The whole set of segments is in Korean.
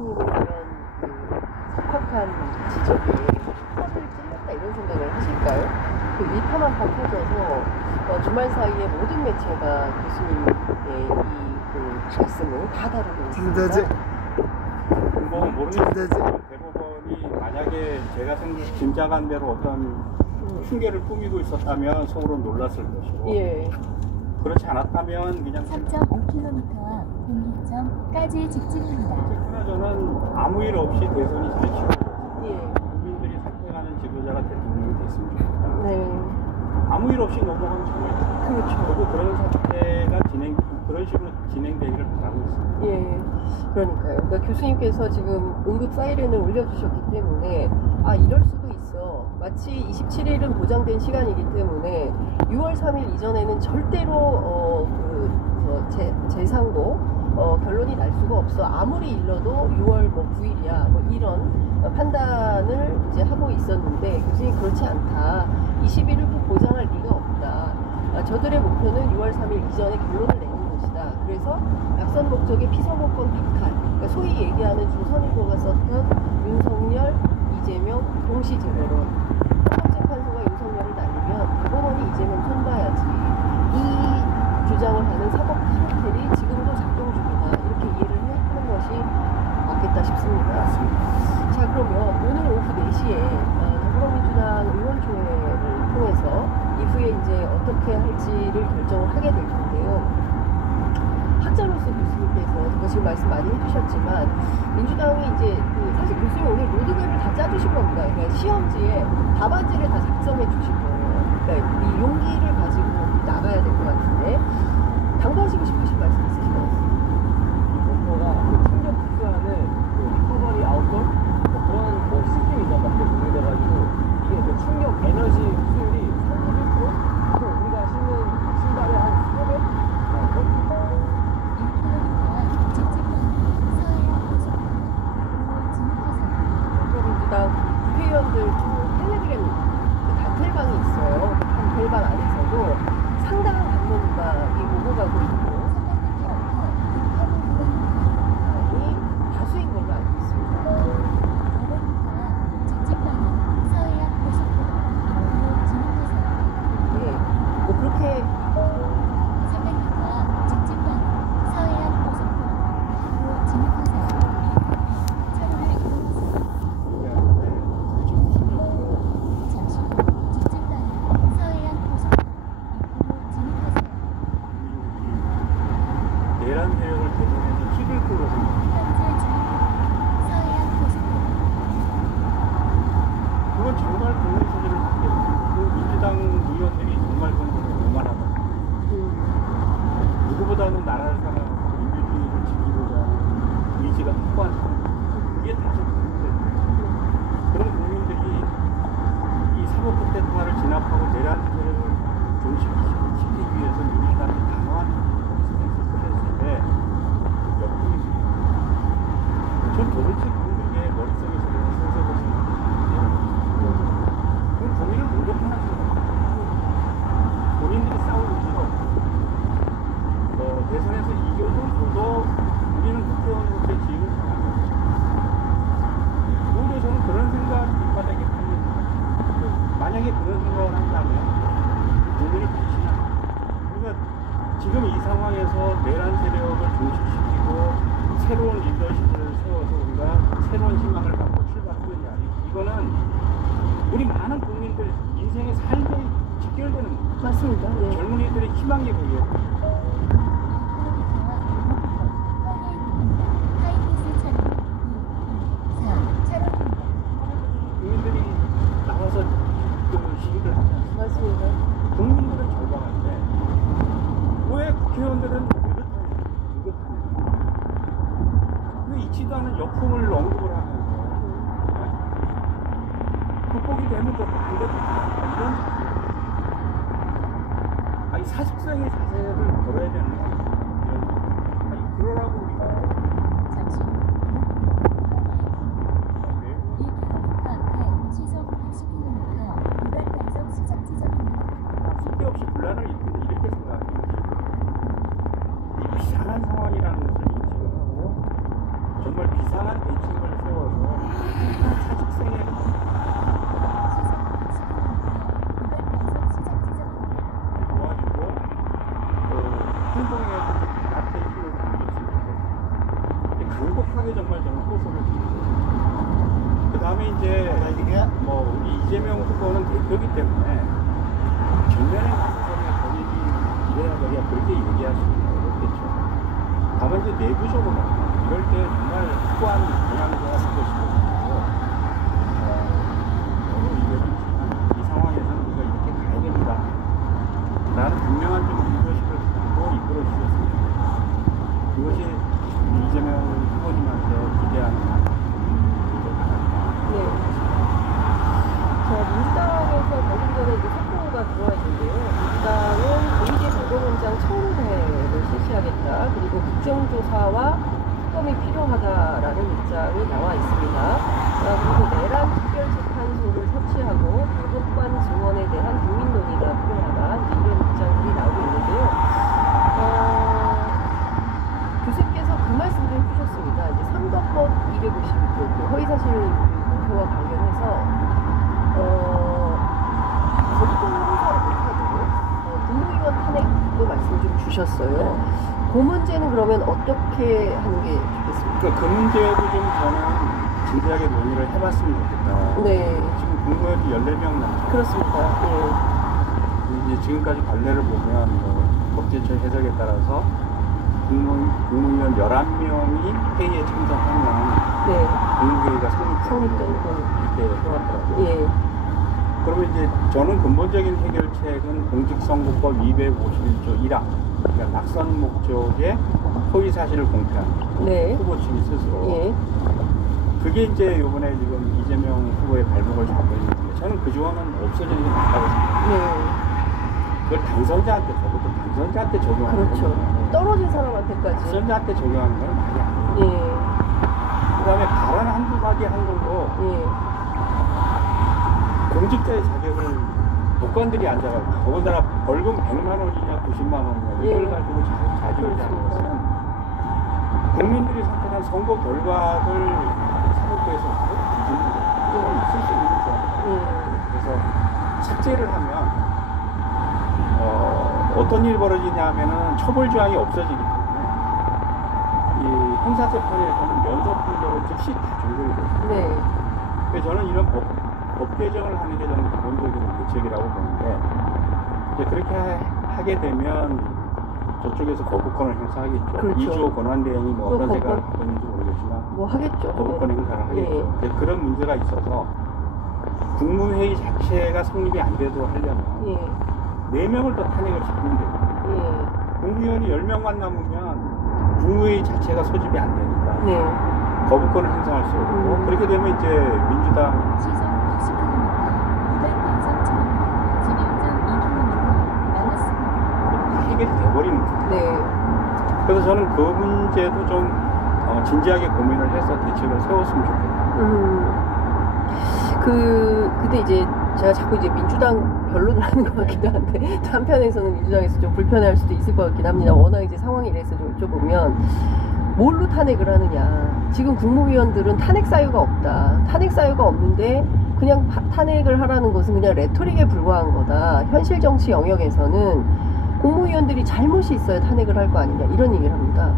교수님은 이런 적합한 지적에 혀를 찔렀다 이런 생각을 하실까요? 그 일파만파 터져서 주말 사이에 모든 매체가 교수님의 이 말씀을 다 다루고 있습니다. 뭐 모르겠어요. 대법원이 만약에 제가 짐작한 대로 어떤 흉계를 꾸미고 있었다면 속으로 놀랐을 것이고 예. 그렇지 않았다면 그냥 3.5km 앞 분기점까지 직진입니다. 그러나 저는 아무 일 없이 대선이 잘 치러져서 예. 국민들이 선택하는 지도자가 대통령이 됐으면 좋겠다. 네. 아무 일 없이 넘어가면 좋겠다. 그렇죠. 그리고 그런 사태가 그런 식으로 진행되기를 바라고 있습니다. 예, 그러니까요. 그러니까 교수님께서 지금 응급 사이렌을 올려주셨기 때문에 이럴 수도 있어. 마치 27일은 보장된 시간이기 때문에 6월 3일 이전에는 절대로 재상도 결론이 날 수가 없어. 아무리 일러도 6월 9일이야. 뭐 이런 판단을 이제 하고 있었는데 교수님 그렇지 않다. 20일을 또 보장할 리가 없다. 저들의 목표는 6월 3일 이전에 결론을 내는 것이다. 그래서 약선 목적의 피서목권 박탈, 그러니까 소위 얘기하는 조선일보가 썼던 윤석열, 이재명 동시 제거론. 헌법재판소가 윤석열을 날리면 대법원이 이재명 손봐야지. 이 주장을 하는 사법 카르텔이 지금도 작동 중이다. 이렇게 이해를 하는 것이 맞겠다 싶습니다. 자, 그러면 오늘 오후 4시에 더불어민주당 의원총회를 통해서 이후에 이제 어떻게 할지를 결정을 하게 될 텐데요. 학자로서 교수님께서 지금 말씀 많이 해주셨지만 민주당이 이제 사실 교수님 오늘 로드맵을 다 짜주신 겁니다. 그러니까 시험지에 답안지를 다 작성해 주신 거예요. 그러니까 이 용기를 가지고 나가야 될 것 같은데 당부하시고 싶으신 말씀 있으신가요? 목표가 충격 특수하는 리커버리 아웃돌 그런 시스템이 몇개 공개돼가지고 이게 충격 에너지 수율이 31%? 우리가 신는 신발의 한 4배? 더불어민주당 국회의원들 텔레그램 단텔방이 있어요. 그 단텔방 안에서도 상당한 강론가이 오고 가고 있고 다수인 걸로 알고 있습니다. 네, 뭐 그렇게 내란 세력을 대선에서 킥을 끌고 그건 정말 국민 소리를 듣게 그 민주당 의원들이 정말 그건 오만하다. 누구보다는 나라를 사랑하고 민주주의를 지키고자 하는 의지가 확고한 사람. 그게 다수 국민들. 그런 국민들이 이 사법 국대통화를 진압하고 내란 세력을 종식시키기 위해서 민주당이 단호한 스탠스를 했을 때 전 도대체 그게 머릿속에서 생각을 그건 본인을 모독하는 생각. 본인들이 싸울 의지가 없고 대선에서 이겨도 우리는 국회의원으로서의 지위를 당하는 오히려 저는 그런 생각 밑바닥에 합니다. 만약에 그런 생각을 한다면 국민이 불신합니다. 그러니까 지금 이 상황에서 내란 세력을 종식시키고 새로운 리더십을 세워서 우리가 새로운 희망을 갖고 출발하느냐, 이거는 우리 많은 국민들 인생의 삶에 직결되는 겁니다. 맞습니다. 예. 젊은이들의 희망이 그게 국민들이 나와서 시위를 하지 않습니까? 맞습니다. 국민들은 절박한데 왜 국회의원들은 느긋하냐? 왜 잊지도 않은 역풍을 언급을 하면서 극복이 되면 또 안 되고 이런 아니 사직성의 자세를 걸어야 되는 거 아니에요? 아니 그러라고 우리가 쓸데없이 분란을 이렇게 생각합니다. 이 비상한 상황이라는 것을 인식을 하고 정말 비상한 대책을 세워서 사직생에 도와주고 행동에 앞에 힘을 보일 수 있게 강력하게 정말 저는 호소를 드리고 그 다음에 이제 뭐 우리 이재명 후보는 대표이기 때문에 전면에 나서서 본인이 이래야 저래야 그렇게 얘기할 수는 어렵겠죠. 다만 이제 내부적으로 이럴 때 정말 확고한 방향과 것이고 여러 의견이 있지만 이 상황에서는 우리가 이렇게 가야 됩니다. 나는 분명한 좀 리더십을 가지고 이끌어 주셨으면 좋겠다. 그것이 이재명 후보님한테 기대하는 네. 자, 민주당에서 방금 전에 이제 속보가 들어와 있는데요. 민주당은 고위계 공공원장 청문회를 실시하겠다. 그리고 국정조사와 특검이 필요하다라는 입장이 나와 있습니다. 그리고 내란 특별재판소를 설치하고 대법관 증언에 대한 국민 논의가 필요하다. 이런 입장들이 나오고 있는데요. 교수님께서 그 말씀을 해주셨습니다. 이제 3덕법 256조 허위사실 공표와 관련해서 거부권 행사를 못하도록 국무위원 탄핵도 말씀 좀 주셨어요. 그 문제는 그러면 어떻게 하는 게 좋겠습니까? 그러니까 그 문제도 좀 저는 진지하게 논의를 해봤으면 좋겠다. 네. 지금 국무위원이 14명 남았죠. 그렇습니다. 이제 지금까지 관례를 보면 뭐 법제처 해석에 따라서 국무위원 11명이 회의에 참석하면 네. 국무회의가 성립되는 이렇게 해왔더라고요. 예. 그러면 이제 저는 근본적인 해결책은 공직선거법 251조 1항 그러니까 낙선 목적의 허위 사실을 공표하는 네. 후보 측이 스스로 예. 그게 이제 이번에 지금 이재명 후보의 발목을 잡고 있는데 저는 그 조항은 없어지는 게 맞다고 생각합니다. 네. 그걸 당선자한테 적어도 당선자한테 적용하는 그렇죠. 거거든요. 떨어진 사람한테까지. 당선자한테 적용하는 건 말이 안 돼요. 예. 그 다음에 발언 한두 마디 한 걸로 예. 공직자의 자격을 법관들이 앉아가지고 더군다나 벌금 100만 원이냐 90만 원이냐 이걸 예. 가지고 자질하는 것은 국민들이 선택한 선거 결과를 사법부에서 쓸 수 있는 거죠. 그래서 삭제를 하면 어떤 일이 벌어지냐 하면은 처벌 조항이 없어지기 때문에 이 형사재판에서는 연속 판결은 즉시 다 종결이 돼요. 네. 그래서 저는 이런 법 개정을 하는 게 저는 기본적인 대책이라고 보는데 이제 그렇게 하게 되면 저쪽에서 거부권을 행사하겠죠. 그렇죠. 2조 권한대행이 뭐 또 어떤 거부권. 생각을 갖고 있는지 모르겠지만 뭐 하겠죠. 거부권 행사를 하겠죠. 예. 근데 그런 문제가 있어서 국무회의 자체가 성립이 안 돼도 하려면 예. 4명을 더 탄핵을 시키면 돼요. 예. 국무위원이 10명만 남으면 국무회의 자체가 소집이 안 되니까 네. 거부권을 행사할 수 없고 그렇게 되면 이제 민주당 시속 60km, 구간 단속 중입니다. 진입장 2km 남았습니다. 다 해결이 돼버리는 거예요. 네. 그래서 저는 그 문제도 좀 진지하게 고민을 해서 대책을 세웠으면 좋겠다. 근데 이제 제가 자꾸 이제 민주당 변론을 하는 것 같기도 한데 또 한편에서는 민주당에서 좀 불편해할 수도 있을 것 같긴 합니다. 워낙 이제 상황이 이래서 좀 여쭤보면 뭘로 탄핵을 하느냐. 지금 국무위원들은 탄핵 사유가 없다. 탄핵 사유가 없는데 그냥 탄핵을 하라는 것은 그냥 레토릭에 불과한 거다. 현실 정치 영역에서는 국무위원들이 잘못이 있어야 탄핵을 할 거 아니냐. 이런 얘기를 합니다.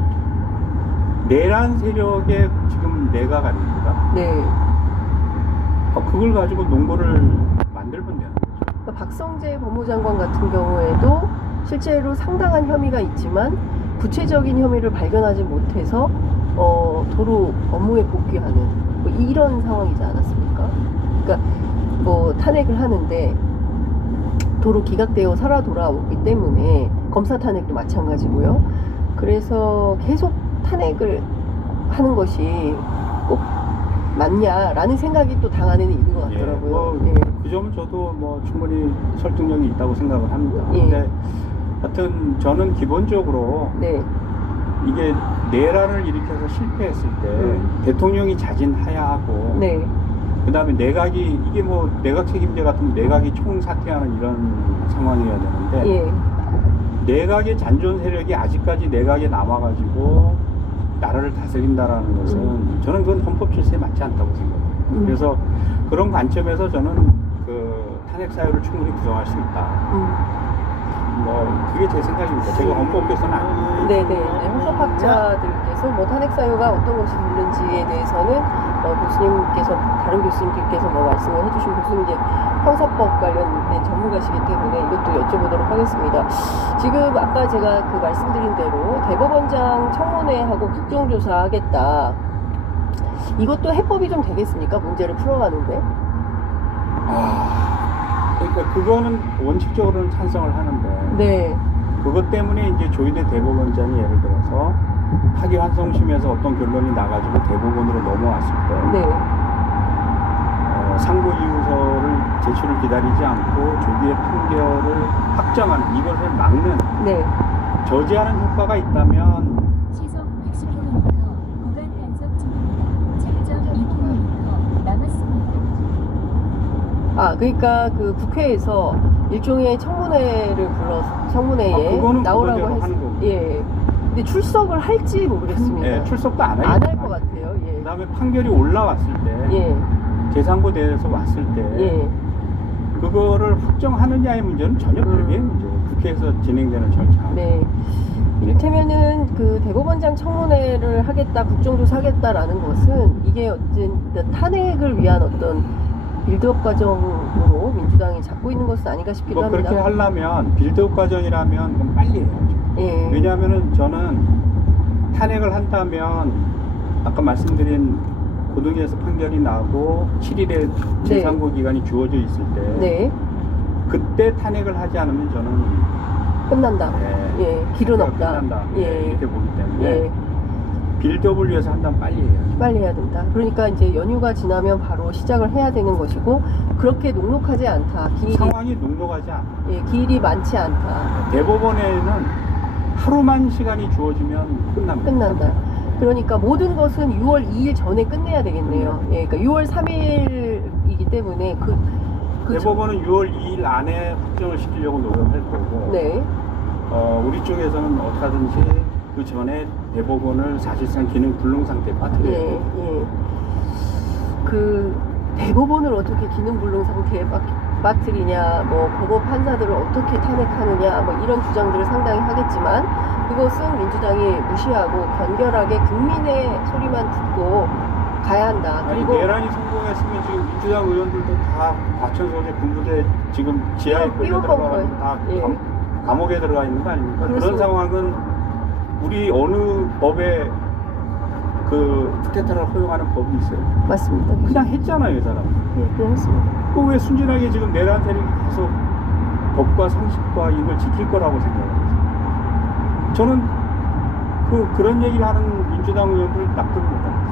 내란 세력의 지금 내각 아닙니까? 네. 그걸 가지고 농고를 만들면 되는 거죠. 그러니까 박성재 법무장관 같은 경우에도 실제로 상당한 혐의가 있지만 구체적인 혐의를 발견하지 못해서 도로 업무에 복귀하는 뭐 이런 상황이지 않았습니까? 그러니까 뭐 탄핵을 하는데 도로 기각되어 살아 돌아오기 때문에 검사 탄핵도 마찬가지고요. 그래서 계속 탄핵을 하는 것이 꼭 맞냐라는 생각이 또 당 안에는 있는 것 같더라고요. 예. 그 점은 저도 뭐 충분히 설득력이 있다고 생각을 합니다. 예. 근데 하여튼 저는 기본적으로 네. 이게 내란을 일으켜서 실패했을 때 대통령이 자진하야하고 네. 그 다음에 내각이 이게 뭐 내각 책임제 같은 내각이 총사퇴하는 이런 상황이어야 되는데 예. 내각의 잔존 세력이 아직까지 내각에 남아가지고 나라를 다스린다라는 것은 저는 그건 헌법 질서에 맞지 않다고 생각해요. 그래서 그런 관점에서 저는 그 탄핵 사유를 충분히 구성할 수 있다. 뭐 그게 제 생각입니다. 제가 헌법교사는 아니에요. 네네. 헌법학자들께서 뭐 탄핵 사유가 어떤 것이 있는지에 대해서는 교수님께서 다른 교수님들께서 뭐 말씀을 해주신 교수님 이제 형사법 관련된 전문가시기 때문에 이것도 여쭤보도록 하겠습니다. 지금 아까 제가 그 말씀드린 대로 대법원장 청문회하고 국정조사하겠다. 이것도 해법이 좀 되겠습니까? 문제를 풀어가는데. 그러니까 그거는 원칙적으로는 찬성을 하는데 네. 그것 때문에 이제 조희대 대법원장이 예를 들어서 파기환송심에서 어떤 결론이 나가지고 대법원으로 넘어왔을 때 네. 상고 이유서를 제출을 기다리지 않고 조기의 판결을 확정하는 이것을 막는 네. 저지하는 효과가 있다면 시속 60km 구간 단속 중입니다. 7.2km 남았습니다. 그러니까 그 국회에서 일종의 청문회를 불러서 청문회에 그거는 나오라고 그거대로 했. 하는 거고. 예. 근데 출석을 할지 모르겠습니다. 예, 출석도 안 안 할 것 같아요. 예. 그다음에 판결이 올라왔을 때 예. 재상고대에서 왔을 때 예. 그거를 확정하느냐의 문제는 전혀 별개의 문제예요. 국회에서 진행되는 절차. 네. 이를테면은 그 대법원장 청문회를 하겠다, 국정조사 하겠다라는 것은 이게 어쨌든 탄핵을 위한 어떤 빌드업 과정으로 민주당이 잡고 있는 것은 아닌가 싶기도 뭐 합니다. 그렇게 하려면 빌드업 과정이라면 그럼 빨리 해야죠. 예. 왜냐하면은 저는 탄핵을 한다면 아까 말씀드린 고등에서 판결이 나고 7일의 재상고 기간이 주어져 있을 때 네. 그때 탄핵을 하지 않으면 저는 끝난다. 예. 길은 없다. 끝난다. 예. 이렇게 보기 때문에 예. 빌드업을 위해서 한다면 빨리 해야죠. 빨리 해야 된다. 그러니까 이제 연휴가 지나면 바로 시작을 해야 되는 것이고 그렇게 녹록하지 않다. 상황이 녹록하지 않아. 예, 기일이 많지 않다. 대법원에는 하루만 시간이 주어지면 끝납니다. 끝난다. 그러니까 모든 것은 6월 2일 전에 끝내야 되겠네요. 예, 그러니까 6월 3일이기 때문에 대법원은 6월 2일 안에 확정을 시키려고 노력할 거고 네. 우리 쪽에서는 어떻게 하든지 그 전에 대법원을 사실상 기능 불능 상태에 빠뜨려야 예, 돼요. 예. 그 대법원을 어떻게 기능 불능 상태에 빠뜨리냐, 뭐 법원 판사들을 어떻게 탄핵하느냐, 뭐 이런 주장들을 상당히 하겠지만 그것은 민주당이 무시하고 간결하게 국민의 소리만 듣고 가야 한다. 아니, 그리고 내란이 성공했으면 지금 민주당 의원들도 다 과천소재 군부대 지금 지하에 끌려 들어가서 다 예. 감옥에 들어가 있는 거 아닙니까? 그런 그렇습니다. 상황은 우리 어느 법에 그 쿠데타를 허용하는 법이 있어요? 맞습니다. 그냥 했잖아요, 이 사람. 예, 그냥 했습니다. 그 왜 순진하게 지금 내란 세력이 계속 법과 상식과 이걸 지킬 거라고 생각해요. 저는 그런 얘기를 하는 민주당 의원들 나쁘게 못합니다.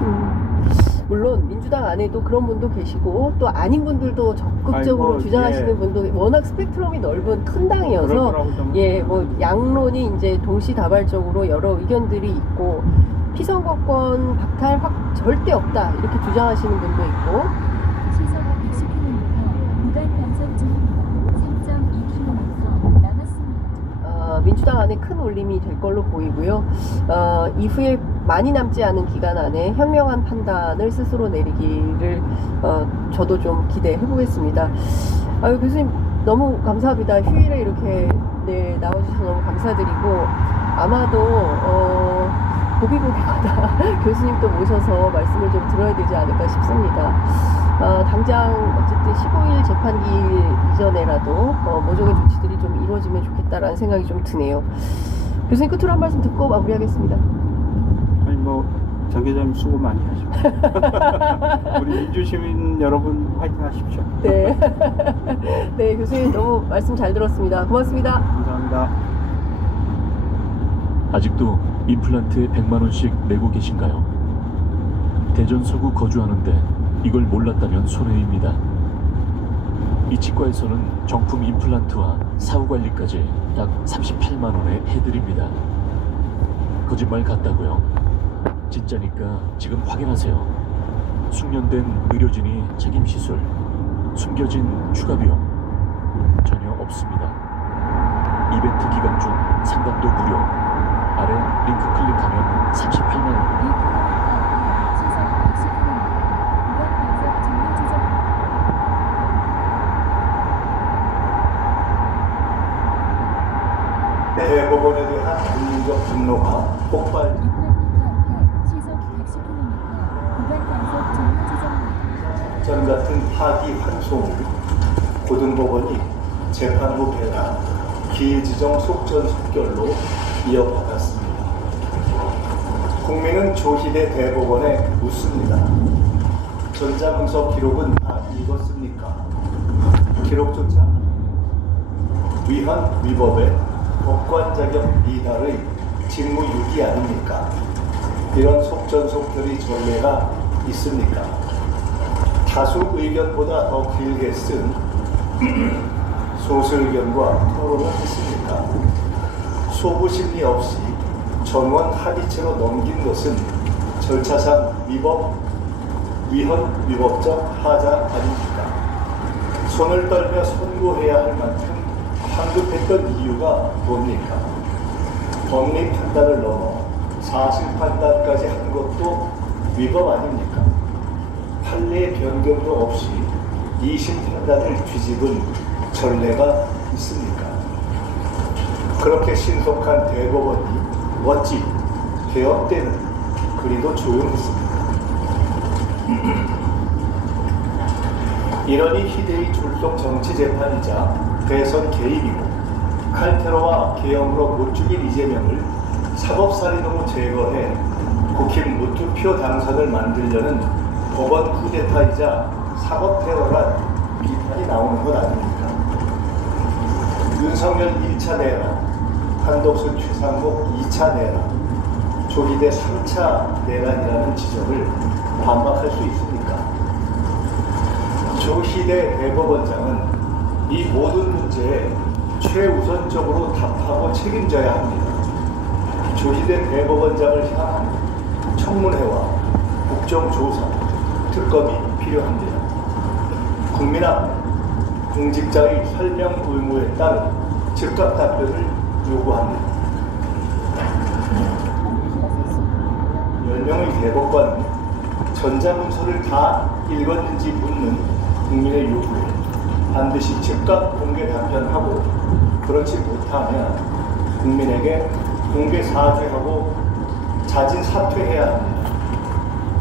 물론 민주당 안에도 그런 분도 계시고 또 아닌 분들도 적극적으로 아이고, 주장하시는 예. 분도 워낙 스펙트럼이 넓은 큰 당이어서 그럴 거라고 좀 예, 뭐 양론이 이제 동시다발적으로 여러 의견들이 있고 피선거권 박탈 절대 없다 이렇게 주장하시는 분도 있고 시속 60km 구간 단속 중입니다. 3.2km 남았습니다. 민주당 안에 큰 울림이 될 걸로 보이고요. 이후에 많이 남지 않은 기간 안에 현명한 판단을 스스로 내리기를 저도 좀 기대해 보겠습니다. 교수님 너무 감사합니다. 휴일에 이렇게 나와주셔서 너무 감사드리고 아마도 고비고비마다 교수님 또 모셔서 말씀을 좀 들어야 되지 않을까 싶습니다. 당장 어쨌든 15일 재판기 이전에라도 모종의 조치들이 좀 이루어지면 좋겠다라는 생각이 좀 드네요. 교수님 끝으로 한 말씀 듣고 마무리하겠습니다. 아니 장 기자님 수고 많이 하십시오. 우리 민주시민 여러분 화이팅 하십시오. 네. 네, 교수님 너무 말씀 잘 들었습니다. 고맙습니다. 감사합니다. 아직도 임플란트에 100만원씩 내고 계신가요? 대전 서구 거주하는데 이걸 몰랐다면 손해입니다. 이 치과에서는 정품 임플란트와 사후관리까지 약 38만원에 해드립니다. 거짓말 같다고요? 진짜니까 지금 확인하세요. 숙련된 의료진이 책임시술, 숨겨진 추가 비용 전혀 없습니다. 이벤트 기간 중 상담도 무료, 아래 링크 클릭하면 38만 원. 1km 앞에 시속 110km 구간 단속 종료 지점입니다. 대법원에 대한 국민적 분노가 폭발. 600m 앞에 시속 110km 구간 단속 종료 지점입니다. 전 같은 파기 환송을 고등법원이 재판부 배라 기일지정 속전속결로 이어받았습니다. 국민은 조희대 대법원에 묻습니다. 전자문서 기록은 다 읽었습니까? 기록조차 위헌 위법의 법관 자격 미달의 직무유기 아닙니까? 이런 속전속결의 전례가 있습니까? 다수 의견보다 더 길게 쓴 소수 의견과 토론을 했습니까? 소부 심리 없이 전원 합의체로 넘긴 것은 절차상 위헌 위법적 하자 아닙니까? 손을 떨며 선고해야 할 만큼 황급했던 이유가 뭡니까? 법리 판단을 넘어 사실 판단까지 한 것도 위법 아닙니까? 판례 변경도 없이 2심 판단을 뒤집은 전례가 있습니까? 그렇게 신속한 대법원이 어찌 개혁 때는 그리도 조용했습니다. 이러니 희대의 출동 정치재판이자 대선 개입이고 칼테로와 계엄으로 못 죽인 이재명을 사법살인으로 제거해 국힘 무투표 당선을 만들려는 법원 쿠데타이자 사법테러란 비판이 나오는 것 아닙니까? 윤석열 1차 내란, 한덕수 최상목 2차 내란, 조희대 3차 내란이라는 지적을 반박할 수 있습니까? 조희대 대법원장은 이 모든 문제에 최우선적으로 답하고 책임져야 합니다. 조희대 대법원장을 향한 청문회와 국정조사, 특검이 필요합니다. 국민 앞 공직자의 설명 의무에 따른 즉각 답변을 요구합니다. 10명의 대법관은 전자문서를 다 읽었는지 묻는 국민의 요구에 반드시 즉각 공개 답변하고 그렇지 못하면 국민에게 공개 사죄하고 자진 사퇴해야 합니다.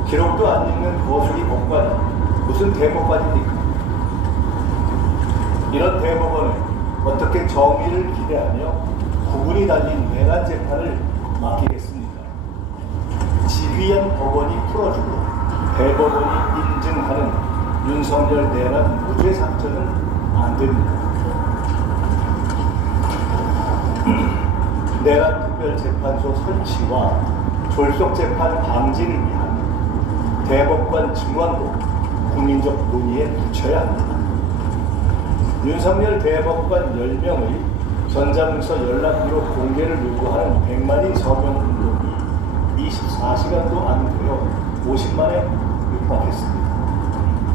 기록도 안 읽는 거수기 법관이 무슨 대법관입니까? 이런 대법원에 어떻게 정의를 기대하며 구분이 달린 내란 재판을 맡기겠습니까? 지휘한 법원이 풀어주고 대법원이 인증하는 윤석열 내란 무죄 사건은 안 됩니다. 내란 특별재판소 설치와 졸속재판 방지를 위한 대법관 증원도 국민적 논의에 붙여야 합니다. 윤석열 대법관 10명의 전자문서 연락기록 공개를 요구하는 100만인 서명운동이 24시간도 안 되어 50만에 육박했습니다.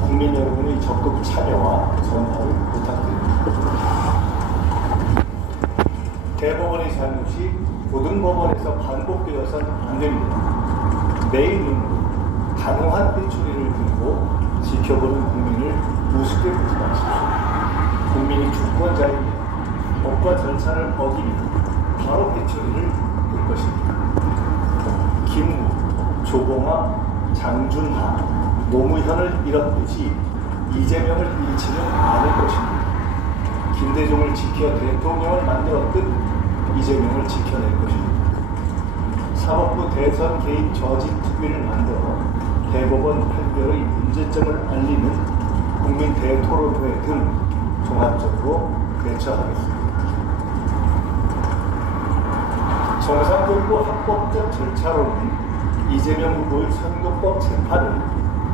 국민 여러분의 적극 참여와 전파를 부탁드립니다. 대법원의 잘못이 고등법원에서 반복되어서는 안 됩니다. 매일 눈으로 단호한 회초리를 들고 지켜보는 국민을 우습게 보지 마십시오. 국민이 주권자입니다. 법과 절차를 어기면 바로 회초리를 들 것입니다. 김무, 조봉아, 장준하, 노무현을 잃었듯이 이재명을 잃지는 않을 것입니다. 김대중을 지켜 대통령을 만들었듯 이재명을 지켜낼 것입니다. 사법부 대선 개입 저지 특위를 만들어 대법원 판결의 문제점을 알리는 국민 대토론회 등 종합적으로 대처하겠습니다. 정상적이고 합법적 절차로는 이재명 후보의 선거법 재판을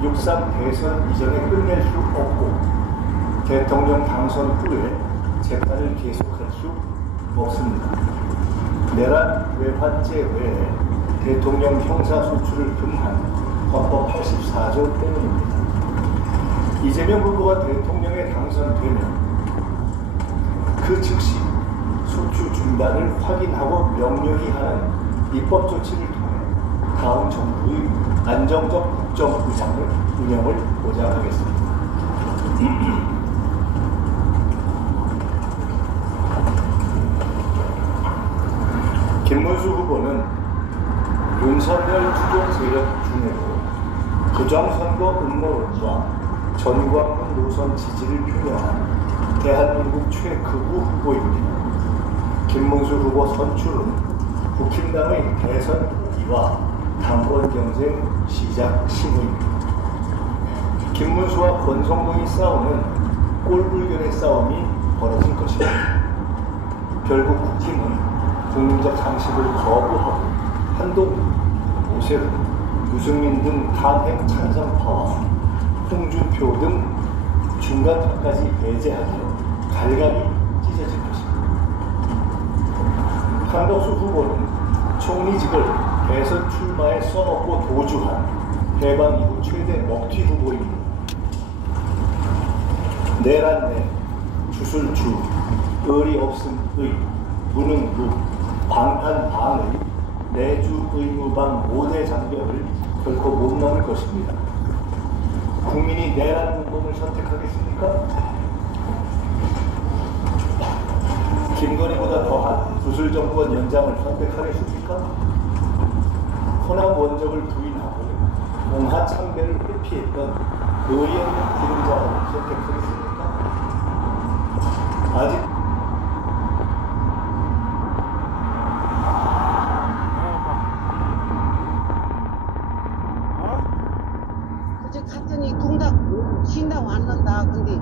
6.3 대선 이전에 끝낼 수 없고 대통령 당선 후에 재판을 계속할 수 없습니다. 내란 외환죄 외에 대통령 형사소추를 금한 헌법 84조 때문입니다. 이재명 후보가 대통령에 당선되면 그 즉시 소추 중단을 확인하고 명료히 하는 입법 조치를 통해 다음 정부의 안정적 국정 운영을 보장하겠습니다. 김문수 후보는 윤석열 추종 세력 중에도 부정선거 음모론과 전광훈 노선 지지를 표명한 대한민국 최극우 후보입니다. 김문수 후보 선출은 국힘당의 대선 포기와 당권 경쟁 시작 신호입니다. 김문수와 권성동이 싸우는 꼴불견의 싸움이 벌어진 것입니다. 결국 국힘은 국민적 상식을 거부하고 한동훈, 오세훈, 유승민 등 탄핵 찬성파와 홍준표 등 중간파까지 배제하여 갈갈이 찢어질 것입니다. 한덕수 후보는 총리직을 대선 출마에 써먹고 도주한 해방 이후 최대 먹튀 후보입니다. 내란내, 주술주, 의리 없음의, 무능무, 방탄방의 내주 의무방 5대 장벽을 결코 못 넘을 것입니다. 국민이 내란 문법을 선택하겠습니까? 김건희보다 더한 주술정권 연장을 선택하겠습니까? 호남 원적을 부인하고 온갖 참배를 회피했던 의리 없는 기름자를 선택하겠습니까? 아직 갔더니 통닭 쉰다고 왔는다. 근데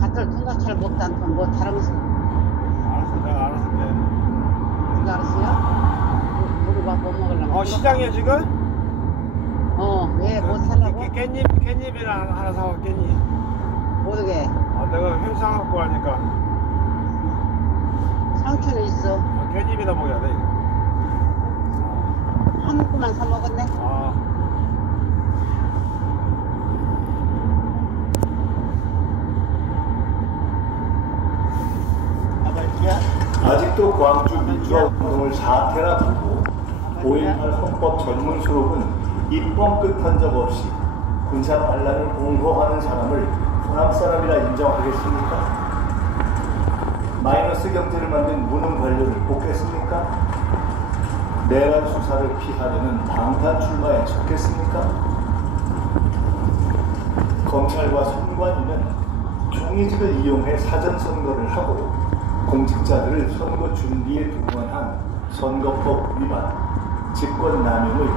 갔더니 통닭 잘 먹다 않던 뭐 다르면서. 알았어, 내가 알아서 해. 네가 알았어요? 우리 밥 뭐 먹으려고? 시장이야 지금? 왜 못 살라고? 깻잎이랑 하나 사와 깻잎. 모르게. 내가 회사 갖고 가니까 상추는 있어. 깻잎이나 먹어야 돼. 한 묶음만 사 먹었네. 아직도 광주 민주화 운동을 사태라 보고 5.18 헌법 전문 수록은 입법 끝한 적 없이 군사 반란을 옹호하는 사람을 호남 사람이라 인정하겠습니까? 마이너스 경제를 만든 무능 관료를 뽑겠습니까? 내란 수사를 피하려는 방탄 출마에 쳤겠습니까? 검찰과 선관위는 총리직을 이용해 사전선거를 하고 공직자들을 선거 준비에 동원한 선거법 위반, 직권남용의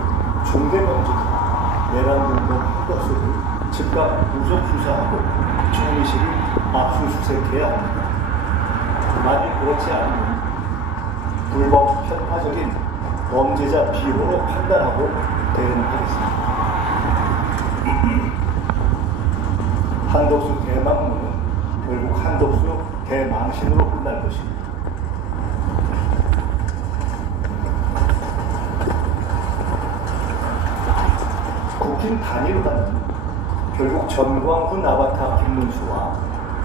중대범죄자, 내란공동 한덕수를 즉각 구속 수사하고 총리실을 압수수색해야 합니다. 만일 그렇지 않으면 불법 편파적인 범죄자 비호로 판단하고 대응하겠습니다. 한덕수 대망론은 결국 한덕수 대망신으로 끝날 것입니다. 국힘 단일화는 결국 전광훈 아바타 김문수와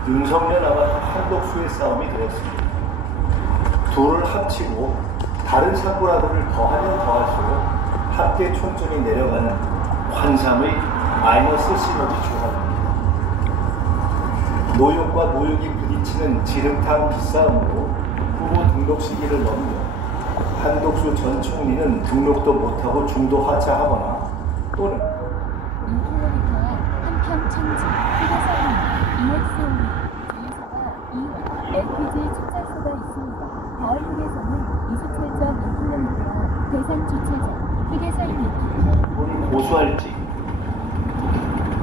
윤석열 아바타 한덕수의 싸움이 되었습니다. 둘을 합치고 다른 사고라들을 더하면 더할수록 합계 총점이 내려가는 환상의 마이너스 시너지 조합입니다. 노역과 노역이 부딪히는 지름탕 기싸움으로 후보 등록 시기를 넘겨 한덕수 전 총리는 등록도 못하고 중도 하차하거나 또는 1km에 한평 청지 휴게소입니다. EX5 주유소가 2호 LPG 충전소가 있습니다. 다음 휴게소는 27.1km 대산 주차장 휴게소입니다. 본인 고수할지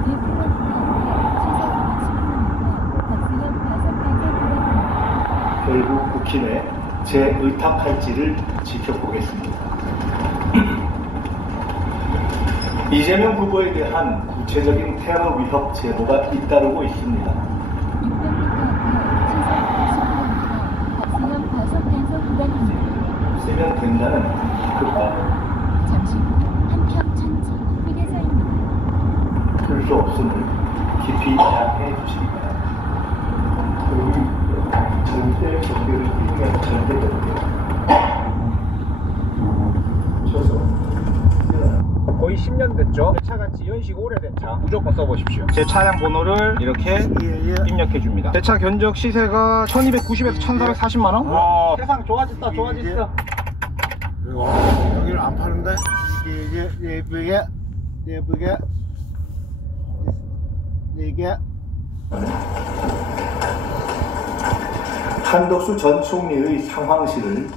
1km 결국 국힘에 재의탁할지를 지켜보겠습니다. 이재명 후보에 대한 구체적인 테러 위협 제보가 잇따르고 있습니다. 600m 앞에 시속 80km 박승현 과속 단속 구간입니다. 쓰면 된다는 급한 잠시 후 한평 천지 휴게소입니다. 풀 수 없음을 깊이 자해해 주시기 바랍니다. 절대 경계를 이루면 절대 경계. 거의 10년 됐죠. 제 차같이 연식 오래된 차 무조건 써보십시오. 제 차량 번호를 이렇게 입력해 줍니다. 제 차 견적 시세가 1290에서 1440만원. 와, 세상 좋아졌다 좋아졌어. 여기를 안 파는데 예쁘게 이게 한덕수 전 총리의 상황실을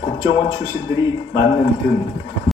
국정원 출신들이 맡는 등